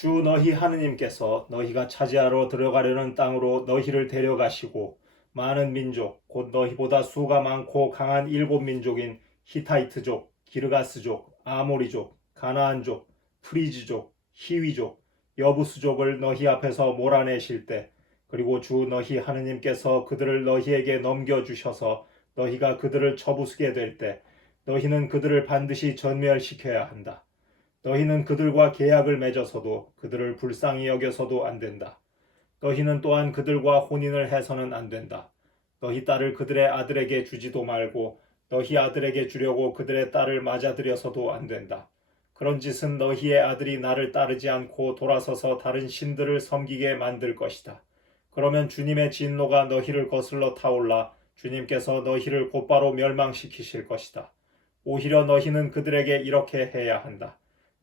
주 너희 하느님께서 너희가 차지하러 들어가려는 땅으로 너희를 데려가시고 많은 민족 곧 너희보다 수가 많고 강한 일곱 민족인 히타이트족, 기르가스족, 아모리족, 가나안족, 프리즈족, 히위족, 여부스족을 너희 앞에서 몰아내실 때 그리고 주 너희 하느님께서 그들을 너희에게 넘겨 주셔서 너희가 그들을 쳐부수게 될 때 너희는 그들을 반드시 전멸시켜야 한다. 너희는 그들과 계약을 맺어서도 그들을 불쌍히 여겨서도 안 된다. 너희는 또한 그들과 혼인을 해서는 안 된다. 너희 딸을 그들의 아들에게 주지도 말고 너희 아들에게 주려고 그들의 딸을 맞아들여서도 안 된다. 그런 짓은 너희의 아들이 나를 따르지 않고 돌아서서 다른 신들을 섬기게 만들 것이다. 그러면 주님의 진노가 너희를 거슬러 타올라 주님께서 너희를 곧바로 멸망시키실 것이다. 오히려 너희는 그들에게 이렇게 해야 한다.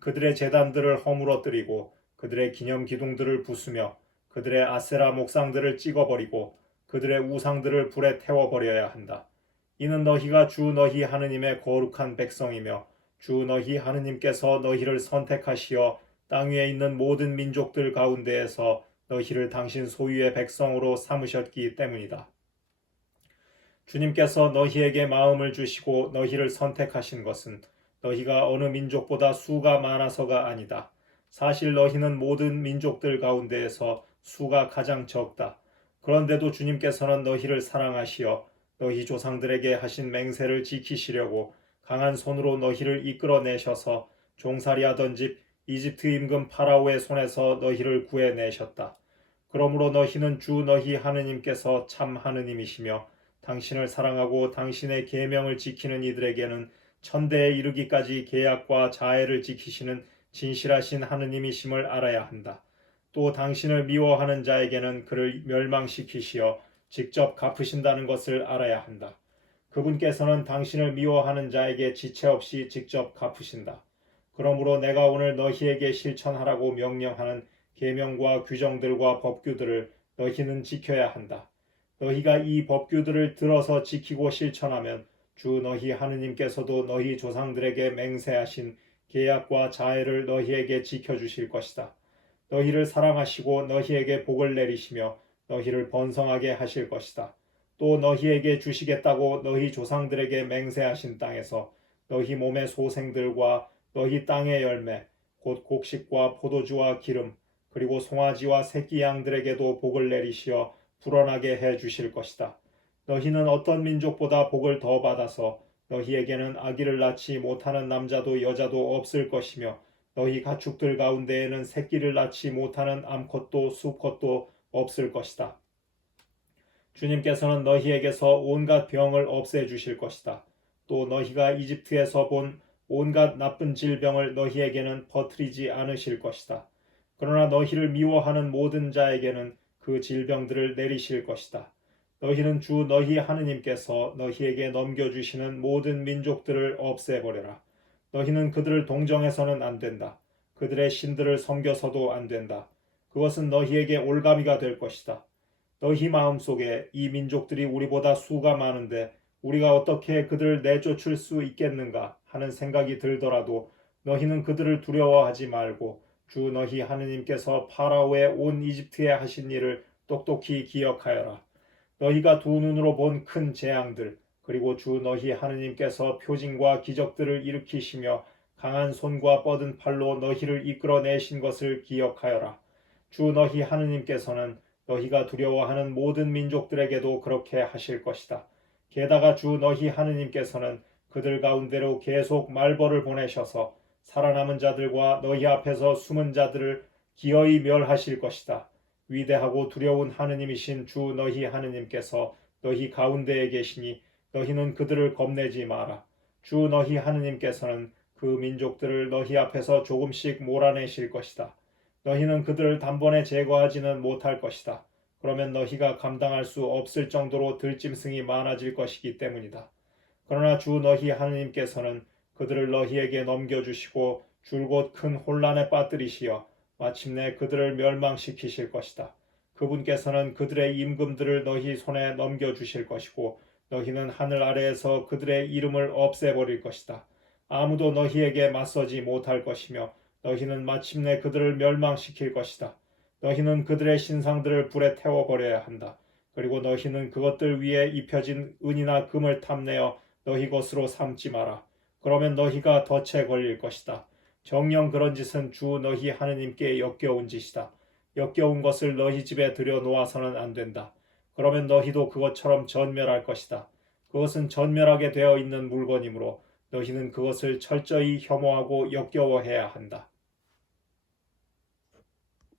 그들의 재단들을 허물어뜨리고 그들의 기념 기둥들을 부수며 그들의 아세라 목상들을 찍어버리고 그들의 우상들을 불에 태워버려야 한다. 이는 너희가 주 너희 하느님의 거룩한 백성이며 주 너희 하느님께서 너희를 선택하시어 땅 위에 있는 모든 민족들 가운데에서 너희를 당신 소유의 백성으로 삼으셨기 때문이다. 주님께서 너희에게 마음을 주시고 너희를 선택하신 것은 너희가 어느 민족보다 수가 많아서가 아니다. 사실 너희는 모든 민족들 가운데에서 수가 가장 적다. 그런데도 주님께서는 너희를 사랑하시어 너희 조상들에게 하신 맹세를 지키시려고 강한 손으로 너희를 이끌어내셔서 종살이하던 집 이집트 임금 파라오의 손에서 너희를 구해내셨다. 그러므로 너희는 주 너희 하느님께서 참 하느님이시며 당신을 사랑하고 당신의 계명을 지키는 이들에게는 천대에 이르기까지 계약과 자애를 지키시는 진실하신 하느님이심을 알아야 한다. 또 당신을 미워하는 자에게는 그를 멸망시키시어 직접 갚으신다는 것을 알아야 한다. 그분께서는 당신을 미워하는 자에게 지체 없이 직접 갚으신다. 그러므로 내가 오늘 너희에게 실천하라고 명령하는 계명과 규정들과 법규들을 너희는 지켜야 한다. 너희가 이 법규들을 들어서 지키고 실천하면 주 너희 하느님께서도 너희 조상들에게 맹세하신 계약과 자애를 너희에게 지켜주실 것이다. 너희를 사랑하시고 너희에게 복을 내리시며 너희를 번성하게 하실 것이다. 또 너희에게 주시겠다고 너희 조상들에게 맹세하신 땅에서 너희 몸의 소생들과 너희 땅의 열매, 곧 곡식과 포도주와 기름, 그리고 송아지와 새끼 양들에게도 복을 내리시어 불어나게 해 주실 것이다. 너희는 어떤 민족보다 복을 더 받아서 너희에게는 아기를 낳지 못하는 남자도 여자도 없을 것이며 너희 가축들 가운데에는 새끼를 낳지 못하는 암컷도 수컷도 없을 것이다. 주님께서는 너희에게서 온갖 병을 없애 주실 것이다. 또 너희가 이집트에서 본 온갖 나쁜 질병을 너희에게는 퍼뜨리지 않으실 것이다. 그러나 너희를 미워하는 모든 자에게는 그 질병들을 내리실 것이다. 너희는 주 너희 하느님께서 너희에게 넘겨주시는 모든 민족들을 없애버려라. 너희는 그들을 동정해서는 안 된다. 그들의 신들을 섬겨서도 안 된다. 그것은 너희에게 올가미가 될 것이다. 너희 마음속에 이 민족들이 우리보다 수가 많은데 우리가 어떻게 그들을 내쫓을 수 있겠는가 하는 생각이 들더라도 너희는 그들을 두려워하지 말고 주 너희 하느님께서 파라오의 온 이집트에 하신 일을 똑똑히 기억하여라. 너희가 두 눈으로 본 큰 재앙들 그리고 주 너희 하느님께서 표징과 기적들을 일으키시며 강한 손과 뻗은 팔로 너희를 이끌어내신 것을 기억하여라. 주 너희 하느님께서는 너희가 두려워하는 모든 민족들에게도 그렇게 하실 것이다. 게다가 주 너희 하느님께서는 그들 가운데로 계속 말벌을 보내셔서 살아남은 자들과 너희 앞에서 숨은 자들을 기어이 멸하실 것이다. 위대하고 두려운 하느님이신 주 너희 하느님께서 너희 가운데에 계시니 너희는 그들을 겁내지 마라. 주 너희 하느님께서는 그 민족들을 너희 앞에서 조금씩 몰아내실 것이다. 너희는 그들을 단번에 제거하지는 못할 것이다. 그러면 너희가 감당할 수 없을 정도로 들짐승이 많아질 것이기 때문이다. 그러나 주 너희 하느님께서는 그들을 너희에게 넘겨주시고 줄곧 큰 혼란에 빠뜨리시어 마침내 그들을 멸망시키실 것이다. 그분께서는 그들의 임금들을 너희 손에 넘겨주실 것이고 너희는 하늘 아래에서 그들의 이름을 없애버릴 것이다. 아무도 너희에게 맞서지 못할 것이며 너희는 마침내 그들을 멸망시킬 것이다. 너희는 그들의 신상들을 불에 태워 버려야 한다. 그리고 너희는 그것들 위에 입혀진 은이나 금을 탐내어 너희 것으로 삼지 마라. 그러면 너희가 덫에 걸릴 것이다. 정령 그런 짓은 주 너희 하느님께 역겨운 짓이다. 역겨운 것을 너희 집에 들여 놓아서는 안 된다. 그러면 너희도 그것처럼 전멸할 것이다. 그것은 전멸하게 되어 있는 물건이므로 너희는 그것을 철저히 혐오하고 역겨워해야 한다.